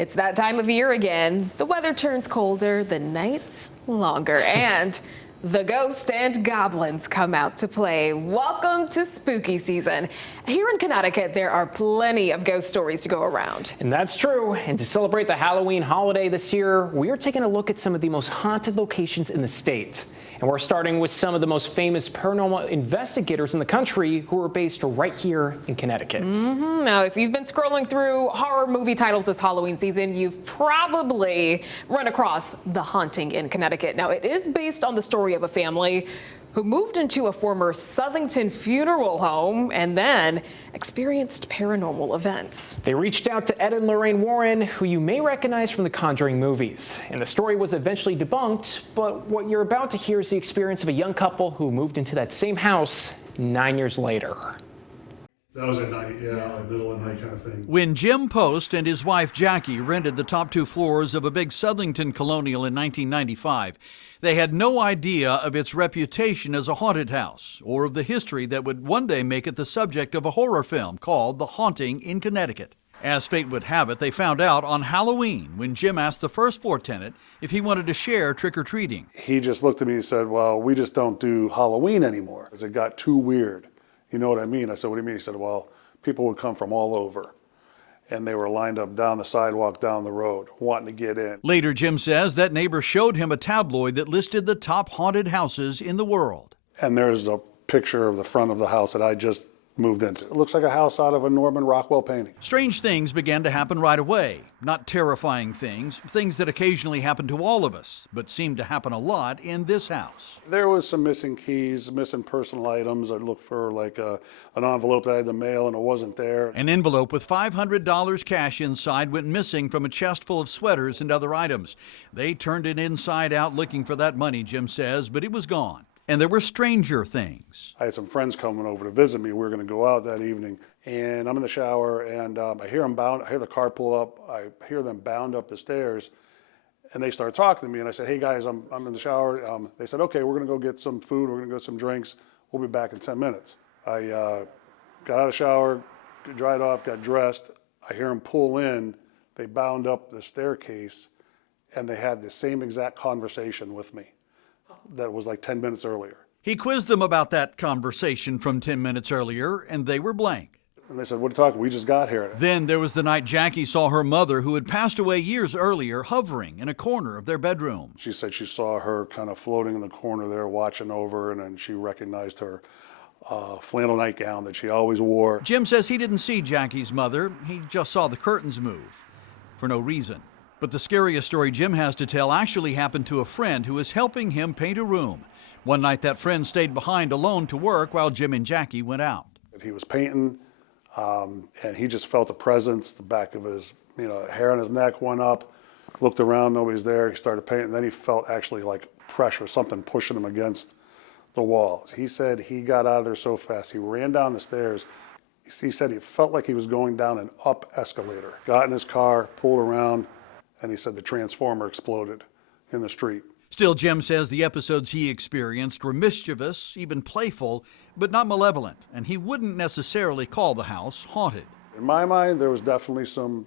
It's that time of year again. The weather turns colder, the nights longer, and the ghosts and goblins come out to play. Welcome to spooky season. Here in Connecticut, there are plenty of ghost stories to go around. And that's true. And to celebrate the Halloween holiday this year, we are taking a look at some of the most haunted locations in the state. And we're starting with some of the most famous paranormal investigators in the country who are based right here in Connecticut. Now, if you've been scrolling through horror movie titles this Halloween season, you've probably run across The Haunting in Connecticut. Now, it is based on the story of a family who moved into a former Southington funeral home and then experienced paranormal events. They reached out to Ed and Lorraine Warren, who you may recognize from the Conjuring movies. And the story was eventually debunked, but what you're about to hear is the experience of a young couple who moved into that same house 9 years later. That was at night, yeah, like middle of the night kind of thing. When Jim Post and his wife Jackie rented the top 2 floors of a big Southington colonial in 1995, they had no idea of its reputation as a haunted house or of the history that would one day make it the subject of a horror film called The Haunting in Connecticut. As fate would have it, they found out on Halloween when Jim asked the first floor tenant if he wanted to share trick-or-treating. He just looked at me and said, well, we just don't do Halloween anymore because it got too weird. You know what I mean? I said, what do you mean? He said, well, people would come from all over. And they were lined up down the sidewalk, down the road, wanting to get in. Later, Jim says that neighbor showed him a tabloid that listed the top haunted houses in the world. And there's a picture of the front of the house that I just moved into. It looks like a house out of a Norman Rockwell painting. Strange things began to happen right away. Not terrifying things, things that occasionally happen to all of us, but seem to happen a lot in this house. There was some missing keys, missing personal items. I looked for like an envelope that I had to mail and it wasn't there. An envelope with $500 cash inside went missing from a chest full of sweaters and other items. They turned it inside out looking for that money, Jim says, but it was gone. And there were stranger things. I had some friends coming over to visit me. We were going to go out that evening, and I'm in the shower, and I hear the car pull up. I hear them bound up the stairs, and they start talking to me. And I said, "Hey guys, I'm in the shower." They said, "Okay, we're going to go get some food. We're going to go get some drinks. We'll be back in 10 minutes." I got out of the shower, dried off, got dressed. I hear them pull in. They bound up the staircase, and they had the same exact conversation with me. That was like 10 minutes earlier. He quizzed them about that conversation from 10 minutes earlier, and they were blank. And they said, "What are you talking? We just got here." Then there was the night Jackie saw her mother, who had passed away years earlier, hovering in a corner of their bedroom. She said she saw her kind of floating in the corner there, watching over, and then she recognized her flannel nightgown that she always wore. Jim says he didn't see Jackie's mother. He just saw the curtains move for no reason. But the scariest story Jim has to tell actually happened to a friend who was helping him paint a room. One night that friend stayed behind alone to work while Jim and Jackie went out. He was painting, and he just felt a presence. The back of his, hair on his neck went up, looked around, nobody's there. He started painting, and then he felt actually like pressure, something pushing him against the wall. He said he got out of there so fast. He ran down the stairs. He said he felt like he was going down an up escalator. Got in his car, pulled around, and he said the transformer exploded in the street. Still, Jim says the episodes he experienced were mischievous, even playful, but not malevolent, and he wouldn't necessarily call the house haunted. In my mind, there was definitely some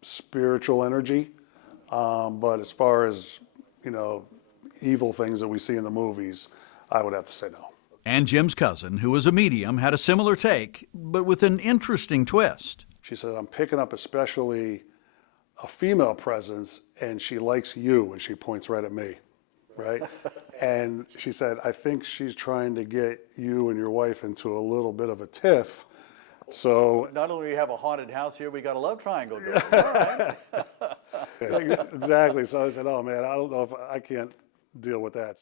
spiritual energy, but as far as, evil things that we see in the movies, I would have to say no. And Jim's cousin, who was a medium, had a similar take, but with an interesting twist. She said, "I'm picking up especially a female presence, and she likes you," and she points right at me, right? And she said, "I think she's trying to get you and your wife into a little bit of a tiff." So not only do we have a haunted house here, we got a love triangle going. All right. Exactly. So I said, "Oh man, I don't know if I can't deal with that."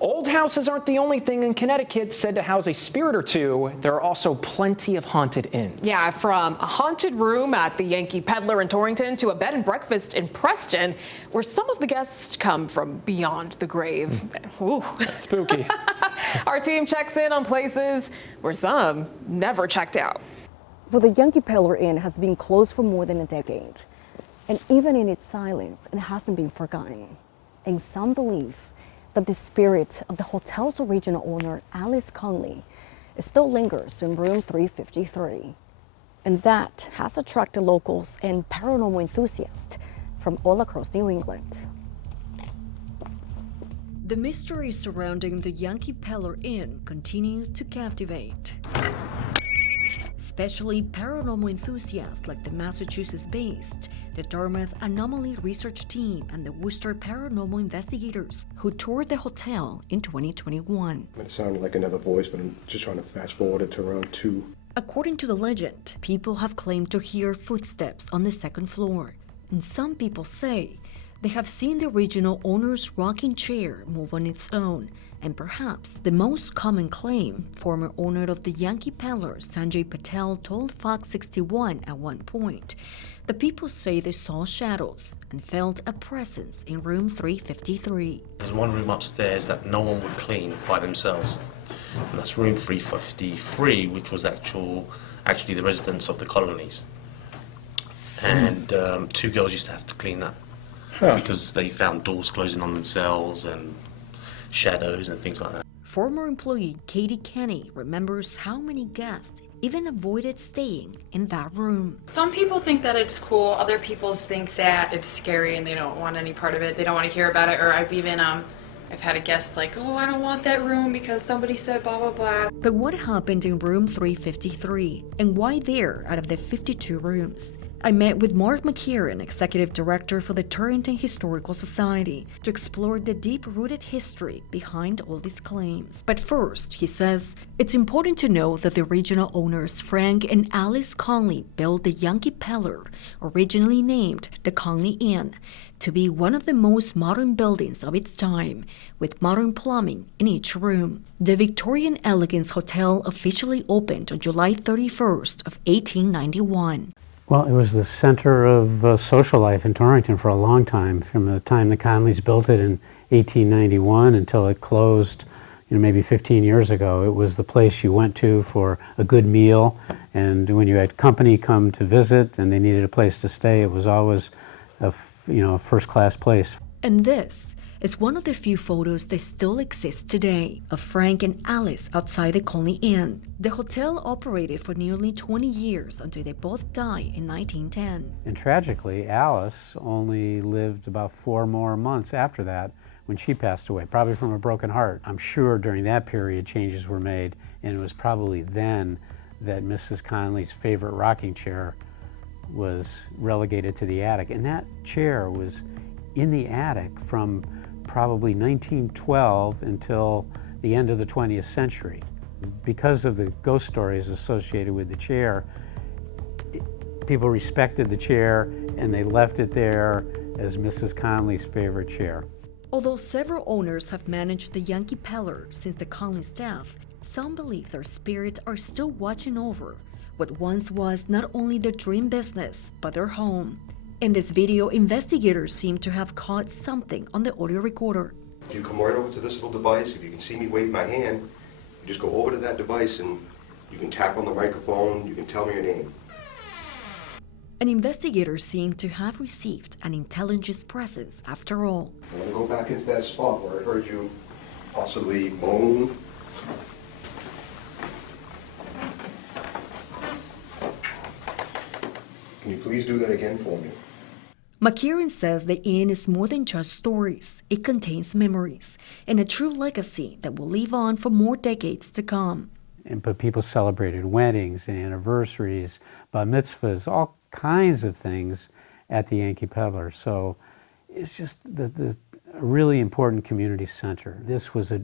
Old houses aren't the only thing in Connecticut said to house a spirit or two. There are also plenty of haunted inns. Yeah, from a haunted room at the Yankee Pedlar in Torrington to a bed and breakfast in Preston, where some of the guests come from beyond the grave. Ooh. Spooky. Our team checks in on places where some never checked out. Well, the Yankee Pedlar Inn has been closed for more than a decade. And even in its silence, it hasn't been forgotten. And some believe that the spirit of the hotel's original owner, Alice Conley, still lingers in room 353. And that has attracted locals and paranormal enthusiasts from all across New England. The mysteries surrounding the Yankee Pedlar Inn continue to captivate. Especially paranormal enthusiasts like the Massachusetts-based the Dartmouth Anomaly Research Team and the Worcester Paranormal Investigators who toured the hotel in 2021. It sounded like another voice, but I'm just trying to fast forward it to around 2. According to the legend, people have claimed to hear footsteps on the second floor, and some people say they have seen the original owner's rocking chair move on its own. And perhaps the most common claim, former owner of the Yankee Pedlar, Sanjay Patel, told Fox 61 at one point. The people say they saw shadows and felt a presence in room 353. There's one room upstairs that no one would clean by themselves. And that's room 353, which was actually the residence of the colonies. And 2 girls used to have to clean that because they found doors closing on themselves and shadows and things like that. Former employee Katie Kenny remembers how many guests even avoided staying in that room. Some people think that it's cool, other people think that it's scary and they don't want any part of it, they don't want to hear about it, or I've even I've had a guest like, oh, I don't want that room because somebody said blah blah blah. But what happened in room 353 and why there out of the 52 rooms? I met with Mark McKieran, Executive Director for the Torrington Historical Society, to explore the deep-rooted history behind all these claims. But first, he says, it's important to know that the original owners Frank and Alice Conley built the Yankee Pedlar, originally named the Conley Inn, to be one of the most modern buildings of its time, with modern plumbing in each room. The Victorian Elegance Hotel officially opened on July 31st of 1891. Well, it was the center of social life in Torrington for a long time, from the time the Conleys built it in 1891 until it closed, maybe 15 years ago. It was the place you went to for a good meal, and when you had company come to visit and they needed a place to stay, it was always a first-class place. And this is one of the few photos that still exist today of Frank and Alice outside the Conley Inn. The hotel operated for nearly 20 years until they both died in 1910. And tragically, Alice only lived about 4 more months after that when she passed away, probably from a broken heart. I'm sure during that period changes were made, and it was probably then that Mrs. Conley's favorite rocking chair was relegated to the attic. And that chair was in the attic from probably 1912 until the end of the 20th century. Because of the ghost stories associated with the chair, people respected the chair and they left it there as Mrs. Conley's favorite chair. Although several owners have managed the Yankee Pedlar since the Conley's death, some believe their spirits are still watching over what once was not only their dream business, but their home. In this video, investigators seem to have caught something on the audio recorder. You come right over to this little device. If you can see me wave my hand, you just go over to that device and you can tap on the microphone, you can tell me your name. An investigator seemed to have received an intelligence presence after all. I'm going to go back into that spot where I heard you possibly moan. Can you please do that again for me? McKieran says the inn is more than just stories. It contains memories and a true legacy that will live on for more decades to come. But people celebrated weddings and anniversaries, bar mitzvahs, all kinds of things at the Yankee Pedlar. So it's just a really important community center. This was a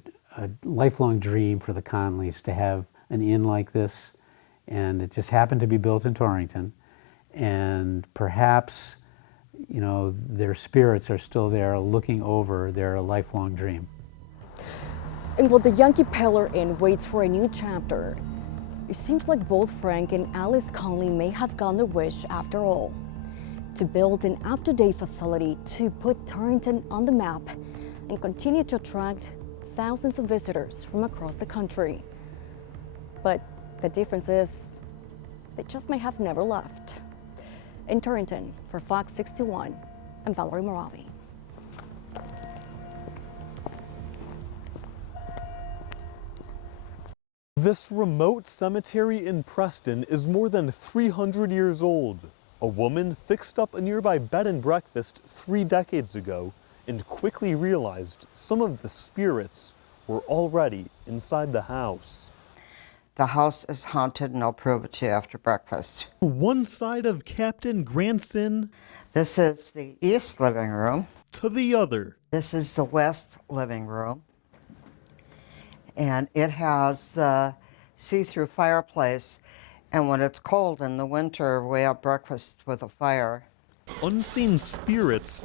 lifelong dream for the Conleys to have an inn like this, and it just happened to be built in Torrington. And perhaps, their spirits are still there looking over their lifelong dream. And while the Yankee Pedlar Inn waits for a new chapter, it seems like both Frank and Alice Conley may have gotten their wish after all, to build an up-to-date facility to put Torrington on the map and continue to attract thousands of visitors from across the country. But the difference is, they just may have never left. In Torrington, for Fox 61, I'm Valerie Moravi. This remote cemetery in Preston is more than 300 years old. A woman fixed up a nearby bed and breakfast 3 decades ago and quickly realized some of the spirits were already inside the house. The house is haunted and I'll prove it to you after breakfast. One side of Captain Grant's Inn. This is the east living room. To the other. This is the west living room. And it has the see-through fireplace. And when it's cold in the winter, we have breakfast with a fire. Unseen spirits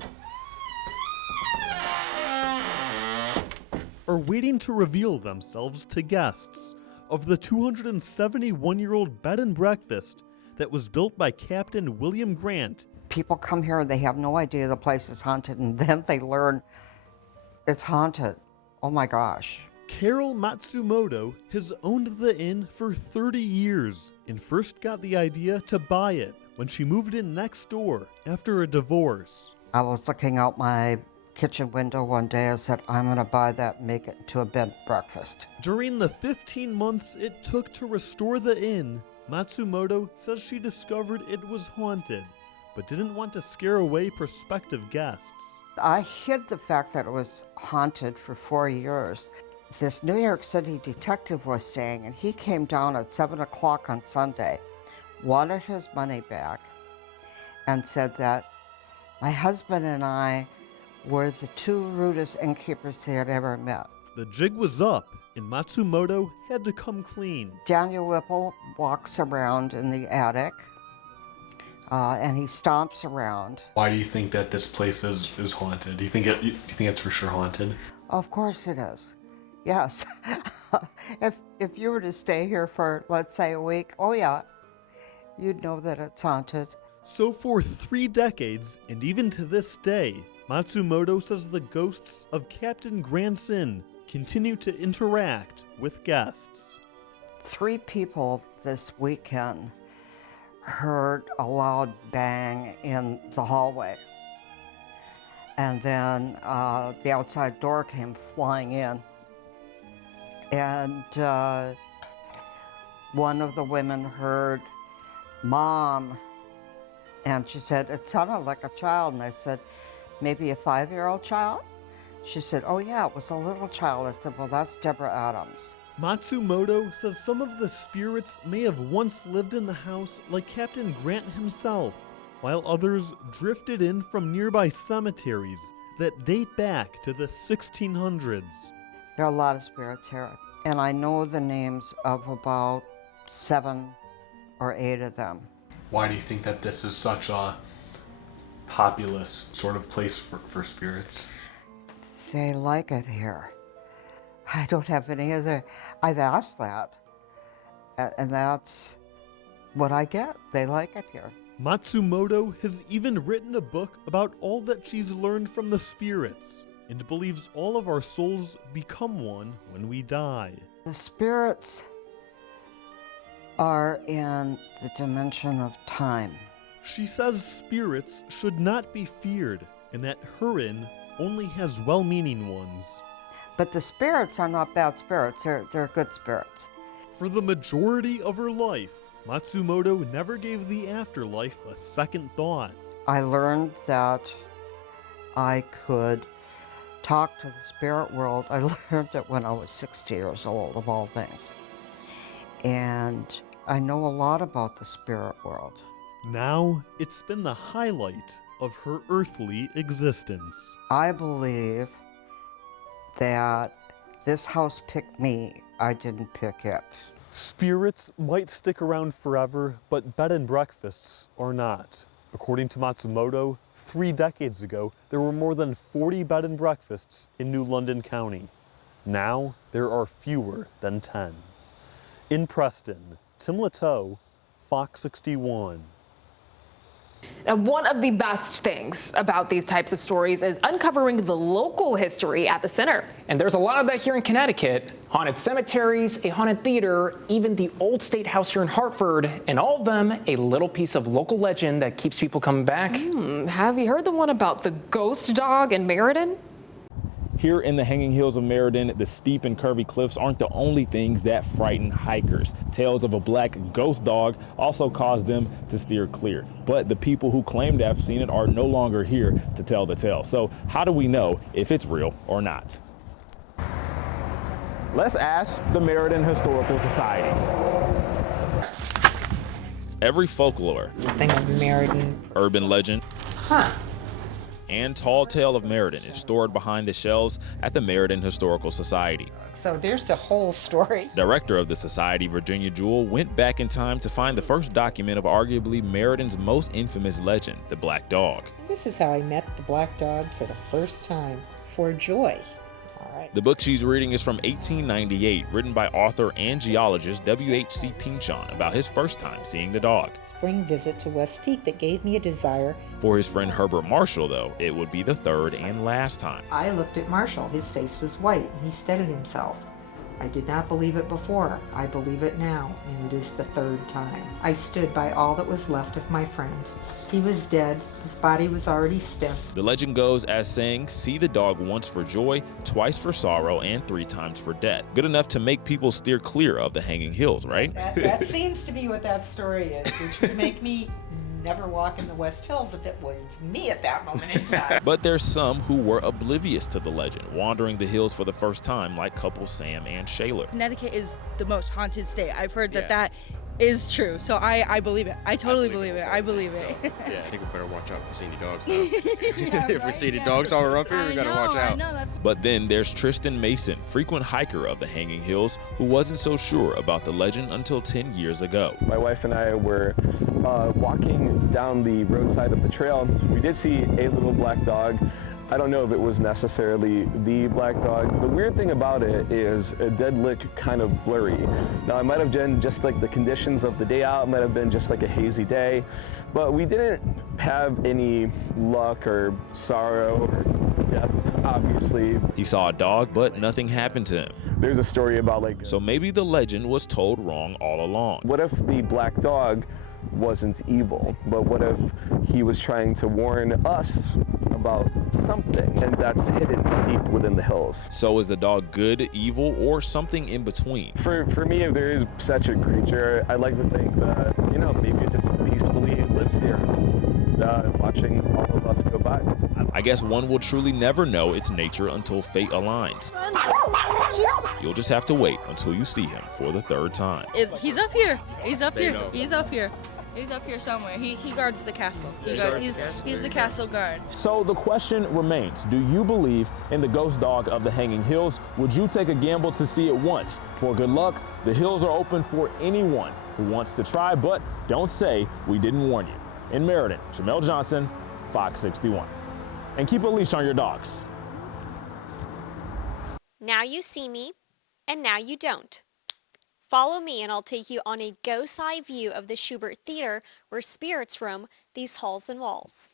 are waiting to reveal themselves to guests of the 271-year-old bed and breakfast that was built by Captain William Grant. People come here and they have no idea the place is haunted, and then they learn it's haunted. Oh my gosh. Carol Matsumoto has owned the inn for 30 years and first got the idea to buy it when she moved in next door after a divorce. I was looking out my kitchen window one day. I said, I'm going to buy that and make it into a bed and breakfast. During the 15 months it took to restore the inn, Matsumoto says she discovered it was haunted, but didn't want to scare away prospective guests. I hid the fact that it was haunted for 4 years. This New York City detective was staying, and he came down at 7 o'clock on Sunday, wanted his money back, and said that my husband and I were the 2 rudest innkeepers he had ever met. The jig was up, and Matsumoto had to come clean. Daniel Whipple walks around in the attic, and he stomps around. Why do you think that this place is haunted? Do you think it's for sure haunted? Of course it is. Yes. If you were to stay here for, let's say, a week, oh yeah, you'd know that it's haunted. So for 3 decades, and even to this day, Matsumoto says the ghosts of Captain Grant's Inn continue to interact with guests. 3 people this weekend heard a loud bang in the hallway. And then the outside door came flying in. And one of the women heard, "Mom," and she said, it sounded like a child. And I said, maybe a 5-year-old child? She said, oh yeah, it was a little child. I said, well, that's Deborah Adams. Matsumoto says some of the spirits may have once lived in the house like Captain Grant himself, while others drifted in from nearby cemeteries that date back to the 1600s. There are a lot of spirits here, and I know the names of about 7 or 8 of them. Why do you think that this is such a populous sort of place for spirits? They like it here. I don't have any other, I've asked that, and that's what I get. They like it here. Matsumoto has even written a book about all that she's learned from the spirits, and believes all of our souls become one when we die. The spirits are in the dimension of time. She says spirits should not be feared, and that her inn only has well-meaning ones. But the spirits are not bad spirits, they're good spirits. For the majority of her life, Matsumoto never gave the afterlife a second thought. I learned that I could talk to the spirit world. I learned it when I was 60 years old, of all things. And I know a lot about the spirit world. Now, it's been the highlight of her earthly existence. I believe that this house picked me. I didn't pick it. Spirits might stick around forever, but bed and breakfasts are not. According to Matsumoto, 3 decades ago, there were more than 40 bed and breakfasts in New London County. Now, there are fewer than 10. In Preston, Tim Lateau, Fox 61. Now, one of the best things about these types of stories is uncovering the local history at the center. And there's a lot of that here in Connecticut. Haunted cemeteries, a haunted theater, even the old State House here in Hartford, and all of them a little piece of local legend that keeps people coming back. Have you heard the one about the ghost dog in Meriden? Here in the Hanging Hills of Meriden, the steep and curvy cliffs aren't the only things that frighten hikers. Tales of a black ghost dog also cause them to steer clear. But the people who claim to have seen it are no longer here to tell the tale. So how do we know if it's real or not? Let's ask the Meriden Historical Society. Every folklore, Thing of Meriden, urban legend, and tall tale of Meriden is stored behind the shelves at the Meriden Historical Society. So there's the whole story. Director of the society, Virginia Jewell, went back in time to find the first document of arguably Meriden's most infamous legend, the Black Dog. This is how I met the black dog for the first time, for joy. All right. The book she's reading is from 1898, written by author and geologist W.H.C. Pynchon about his first time seeing the dog. Spring visit to West Peak that gave me a desire. For his friend Herbert Marshall, though, it would be the third and last time. I looked at Marshall. His face was white, and he steadied himself. I did not believe it before. I believe it now, and it is the third time. I stood by all that was left of my friend. He was dead. His body was already stiff. The legend goes as saying, see the dog once for joy, twice for sorrow, and 3 times for death. Good enough to make people steer clear of the Hanging Hills, right? That seems to be what that story is, which would make me never walk in the West Hills if it was me at that moment in time. But there's some who were oblivious to the legend, wandering the hills for the first time, like couple Sam and Shayla. Connecticut is the most haunted state. I've heard that is true, so I believe it. I totally believe it. I believe it. Yeah, I think we better watch out if we see any dogs now. If we see any dogs while we're up here, we gotta watch out. But then there's Tristan Mason, frequent hiker of the Hanging Hills, who wasn't so sure about the legend until 10 years ago. My wife and I were walking down the roadside of the trail. We did see a little black dog. I don't know if it was necessarily the black dog. The weird thing about it is it did look kind of blurry. Now, it might have been just like the conditions of the day out, it might have been just like a hazy day, but we didn't have any luck or sorrow or death, obviously. He saw a dog, but nothing happened to him. There's a story about So maybe the legend was told wrong all along. What if the black dog wasn't evil, but what if he was trying to warn us about something, and that's hidden deep within the hills? So is the dog good, evil, or something in between? For me, if there is such a creature, I like to think that, maybe it just peacefully lives here, watching all of us go by. I guess one will truly never know its nature until fate aligns. You'll just have to wait until you see him for the third time. He's up here. He's up here. He's up here. He's up here somewhere. He guards the castle. He's the castle guard. So the question remains, do you believe in the ghost dog of the Hanging Hills? Would you take a gamble to see it once? For good luck, the hills are open for anyone who wants to try, but don't say we didn't warn you. In Meriden, Jamel Johnson, Fox 61. And keep a leash on your dogs. Now you see me, and now you don't. Follow me and I'll take you on a ghost eye view of the Shubert Theater, where spirits roam these halls and walls.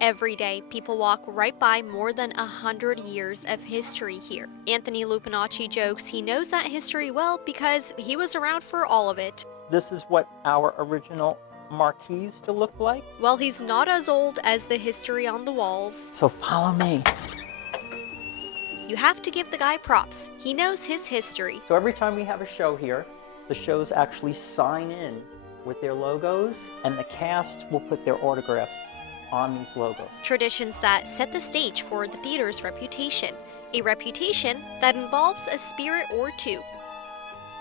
Every day, people walk right by more than 100 years of history here. Anthony Lupinacci jokes he knows that history well because he was around for all of it. This is what our original marquee used to look like. Well, he's not as old as the history on the walls. So follow me. You have to give the guy props. He knows his history. So every time we have a show here, the shows actually sign in with their logos, and the cast will put their autographs on these logos. Traditions that set the stage for the theater's reputation. A reputation that involves a spirit or two.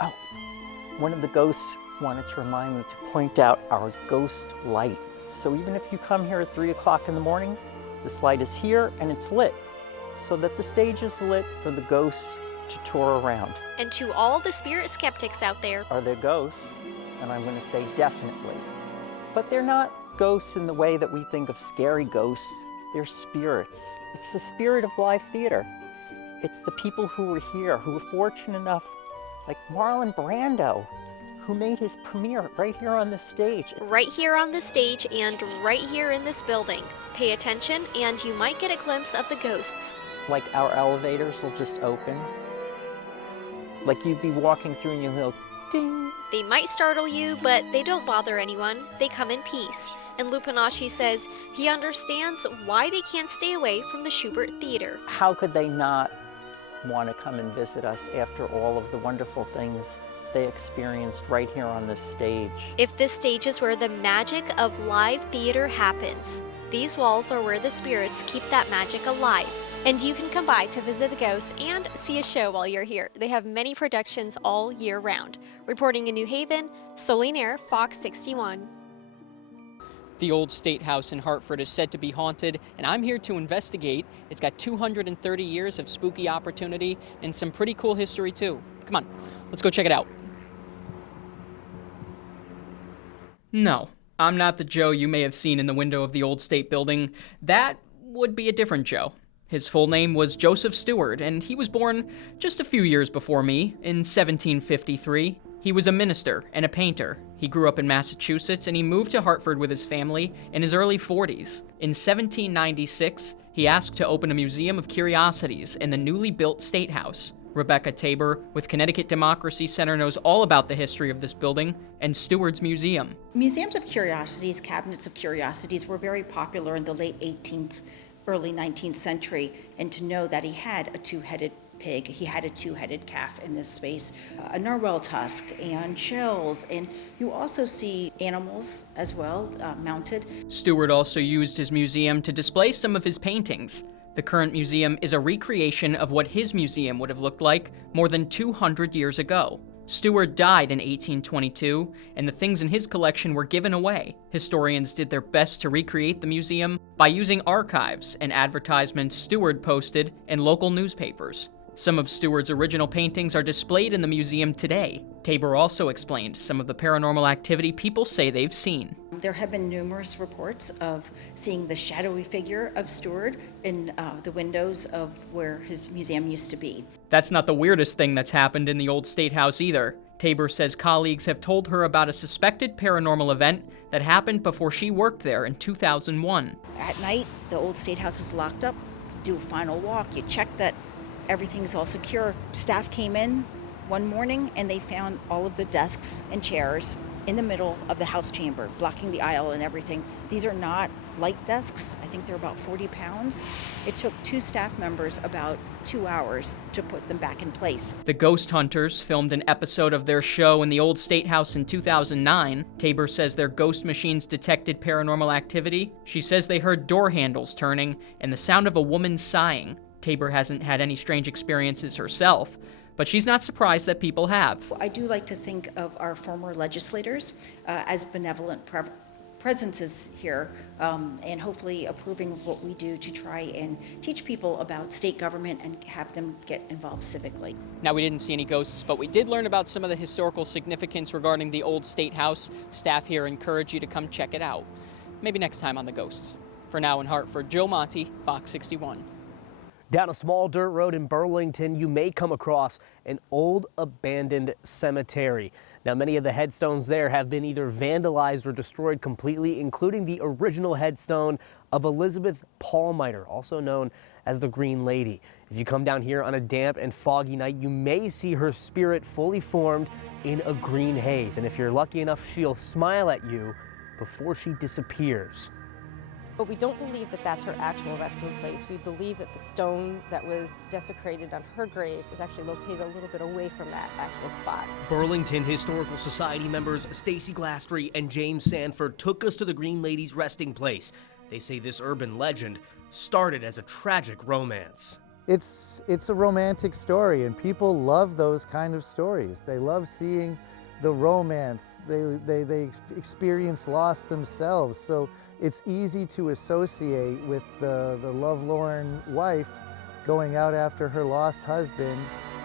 Oh, one of the ghosts wanted to remind me to point out our ghost light. So even if you come here at 3 o'clock in the morning, this light is here and it's lit, so that the stage is lit for the ghosts to tour around. And to all the spirit skeptics out there, are there ghosts? And I'm going to say definitely. But they're not ghosts in the way that we think of scary ghosts. They're spirits. It's the spirit of live theater. It's the people who were here, who were fortunate enough, like Marlon Brando, who made his premiere right here on the stage. Right here on the stage and right here in this building. Pay attention and you might get a glimpse of the ghosts. Like our elevators will just open. Like you'd be walking through and you'll hear ding. They might startle you, but they don't bother anyone. They come in peace. And Lupinacci says he understands why they can't stay away from the Shubert Theater. How could they not want to come and visit us after all of the wonderful things they experienced right here on this stage? If this stage is where the magic of live theater happens, these walls are where the spirits keep that magic alive. And you can come by to visit the ghosts and see a show while you're here. They have many productions all year round. Reporting in New Haven, Solene Air, Fox 61. The old State House in Hartford is said to be haunted, and I'm here to investigate. It's got 230 years of spooky opportunity and some pretty cool history too. Come on, let's go check it out. No, I'm not the Joe you may have seen in the window of the old State building. That would be a different Joe. His full name was Joseph Stewart, and he was born just a few years before me, in 1753. He was a minister and a painter. He grew up in Massachusetts, and he moved to Hartford with his family in his early 40s. In 1796, he asked to open a museum of curiosities in the newly built State House. Rebecca Tabor with Connecticut Democracy Center knows all about the history of this building and Stewart's museum. Museums of curiosities, cabinets of curiosities were very popular in the late 18th, early 19th century, and to know that he had a two-headed pig, he had a two-headed calf in this space, a narwhal tusk and shells, and you also see animals as well mounted. Stewart also used his museum to display some of his paintings. The current museum is a recreation of what his museum would have looked like more than 200 years ago. Stewart died in 1822, and the things in his collection were given away. Historians did their best to recreate the museum by using archives and advertisements Stewart posted in local newspapers. Some of Stewart's original paintings are displayed in the museum today. Tabor also explained some of the paranormal activity people say they've seen. There have been numerous reports of seeing the shadowy figure of Stewart in the windows of where his museum used to be. That's not the weirdest thing that's happened in the old State House either. Tabor says colleagues have told her about a suspected paranormal event that happened before she worked there in 2001. At night, the old State House is locked up. You do a final walk. You check that everything's all secure. Staff came in one morning and they found all of the desks and chairs in the middle of the house chamber, blocking the aisle and everything. These are not light desks. I think they're about 40 pounds. It took 2 staff members about 2 hours to put them back in place. The Ghost Hunters filmed an episode of their show in the old State House in 2009. Tabor says their ghost machines detected paranormal activity. She says they heard door handles turning and the sound of a woman sighing. Tabor hasn't had any strange experiences herself, but she's not surprised that people have. I do like to think of our former legislators as benevolent presences here, and hopefully approving of what we do to try and teach people about state government and have them get involved civically. Now, we didn't see any ghosts, but we did learn about some of the historical significance regarding the old State House. Staff here encourage you to come check it out. Maybe next time on The Ghosts. For now in Hartford, Joe Monti, Fox 61. Down a small dirt road in Burlington, you may come across an old abandoned cemetery. Now, many of the headstones there have been either vandalized or destroyed completely, including the original headstone of Elizabeth Paulmiter, also known as the Green Lady. If you come down here on a damp and foggy night, you may see her spirit fully formed in a green haze. And if you're lucky enough, she'll smile at you before she disappears. But we don't believe that that's her actual resting place. We believe that the stone that was desecrated on her grave is actually located a little bit away from that actual spot. Burlington Historical Society members Stacy Glastry and James Sanford took us to the Green Lady's resting place. They say this urban legend started as a tragic romance. It's a romantic story, and people love those kind of stories. They love seeing the romance. They experience loss themselves. So it's easy to associate with the lovelorn wife going out after her lost husband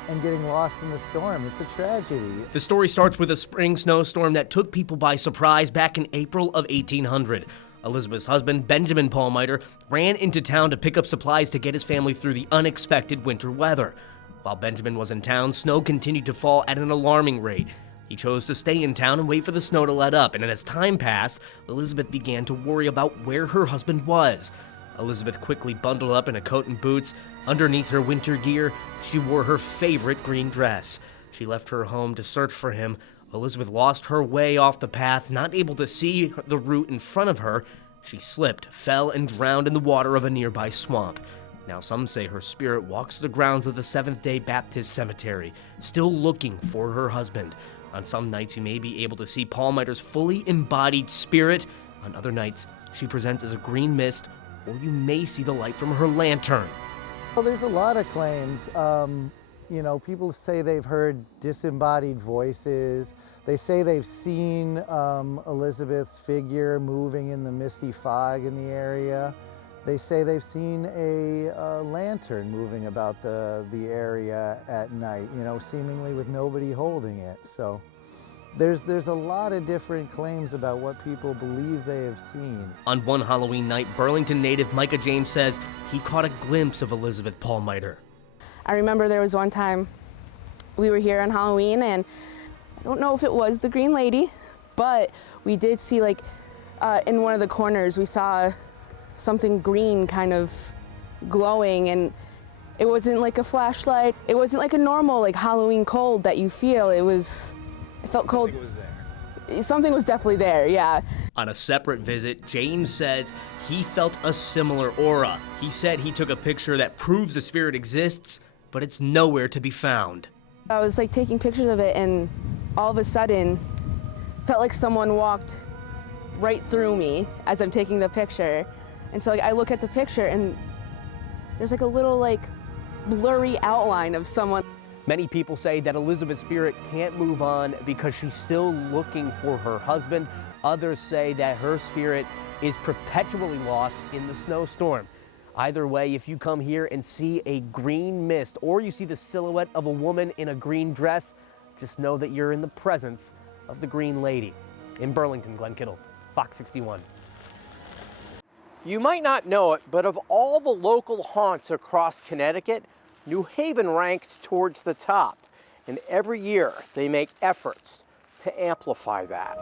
and getting lost in the storm. It's a tragedy. The story starts with a spring snowstorm that took people by surprise back in April of 1800. Elizabeth's husband, Benjamin Paulmiter, ran into town to pick up supplies to get his family through the unexpected winter weather. While Benjamin was in town, snow continued to fall at an alarming rate. He chose to stay in town and wait for the snow to let up, and as time passed, Elizabeth began to worry about where her husband was. Elizabeth quickly bundled up in a coat and boots. Underneath her winter gear, she wore her favorite green dress. She left her home to search for him, Elizabeth lost her way off the path, not able to see the route in front of her. She slipped, fell, and drowned in the water of a nearby swamp. Now some say her spirit walks the grounds of the Seventh-day Baptist Cemetery, still looking for her husband. On some nights you may be able to see Paul Miter's fully embodied spirit. On other nights, she presents as a green mist, or you may see the light from her lantern. Well, there's a lot of claims. You know, people say they've heard disembodied voices. They say they've seen Elizabeth's figure moving in the misty fog in the area. They say they've seen a lantern moving about the area at night, you know, seemingly with nobody holding it. So there's a lot of different claims about what people believe they have seen. On one Halloween night, Burlington native Micah James says he caught a glimpse of Elizabeth Paul Miter. I remember there was one time we were here on Halloween, and I don't know if it was the Green Lady, but we did see, like, in one of the corners, we saw something green kind of glowing, and it wasn't like a flashlight. It wasn't like a normal, like, Halloween cold that you feel. It felt cold. Something was definitely there, yeah. On a separate visit, James said he felt a similar aura. He said he took a picture that proves the spirit exists, but it's nowhere to be found. I was like taking pictures of it, and all of a sudden felt like someone walked right through me as I'm taking the picture. And so, like, I look at the picture and there's like a little, like, blurry outline of someone. Many people say that Elizabeth's spirit can't move on because she's still looking for her husband. Others say that her spirit is perpetually lost in the snowstorm. Either way, if you come here and see a green mist or you see the silhouette of a woman in a green dress, just know that you're in the presence of the Green Lady. In Burlington, Glenn Kittle, Fox 61. You might not know it, but of all the local haunts across Connecticut, New Haven ranks towards the top. And every year they make efforts to amplify that.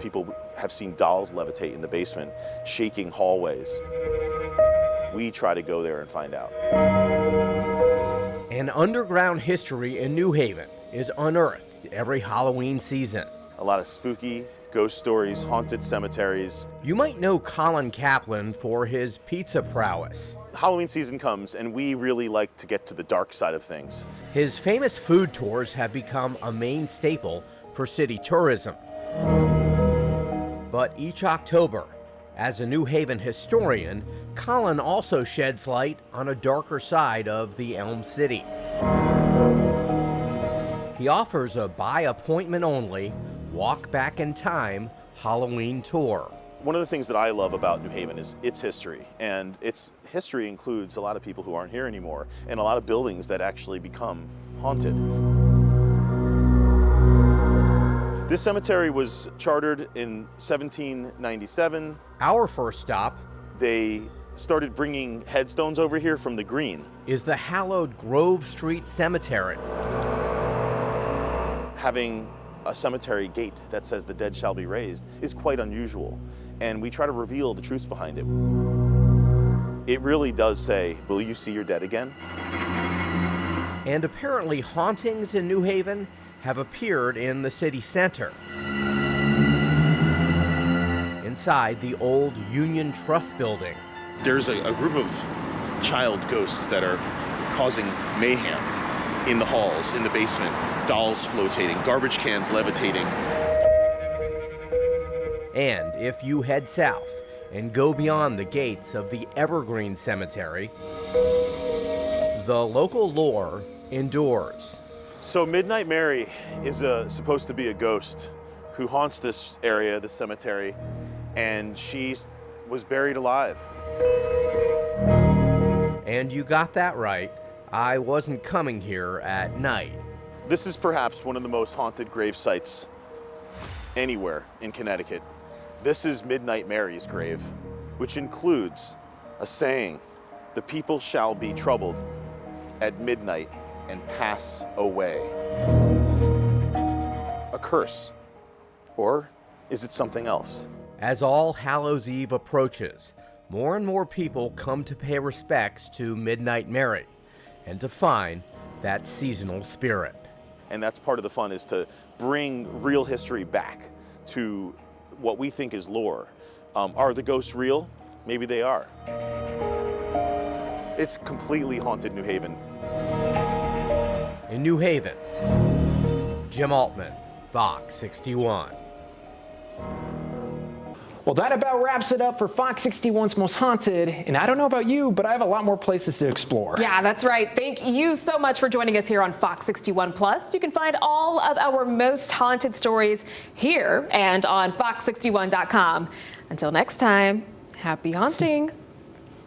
People have seen dolls levitate in the basement, shaking hallways. We try to go there and find out. An underground history in New Haven is unearthed every Halloween season. A lot of spooky ghost stories, haunted cemeteries. You might know Colin Kaplan for his pizza prowess. Halloween season comes and we really like to get to the dark side of things. His famous food tours have become a main staple for city tourism. But each October, as a New Haven historian, Colin also sheds light on a darker side of the Elm City. He offers a by appointment only, walk back in time Halloween tour. One of the things that I love about New Haven is its history, and its history includes a lot of people who aren't here anymore and a lot of buildings that actually become haunted. This cemetery was chartered in 1797. Our first stop, they started bringing headstones over here from the green, is the hallowed Grove Street Cemetery. Having a cemetery gate that says the dead shall be raised is quite unusual, and we try to reveal the truths behind it. It really does say, will you see your dead again? And apparently hauntings in New Haven have appeared in the city center. Inside the old Union Trust building. There's a group of child ghosts that are causing mayhem in the halls, in the basement, dolls flotating, garbage cans levitating. And if you head south and go beyond the gates of the Evergreen Cemetery, the local lore endures. So Midnight Mary is supposed to be a ghost who haunts this area, this cemetery, and she was buried alive. And you got that right. I wasn't coming here at night. This is perhaps one of the most haunted grave sites anywhere in Connecticut. This is Midnight Mary's grave, which includes a saying, "The people shall be troubled at midnight and pass away." A curse, or is it something else? As All Hallows Eve approaches, more and more people come to pay respects to Midnight Mary and to find that seasonal spirit. And that's part of the fun, is to bring real history back to what we think is lore. Are the ghosts real? Maybe they are. It's completely haunted New Haven. In New Haven, Jim Altman, Fox 61. Well, that about wraps it up for Fox 61's Most Haunted. And I don't know about you, but I have a lot more places to explore. Yeah, that's right. Thank you so much for joining us here on Fox 61 Plus. You can find all of our most haunted stories here and on fox61.com. Until next time, happy haunting.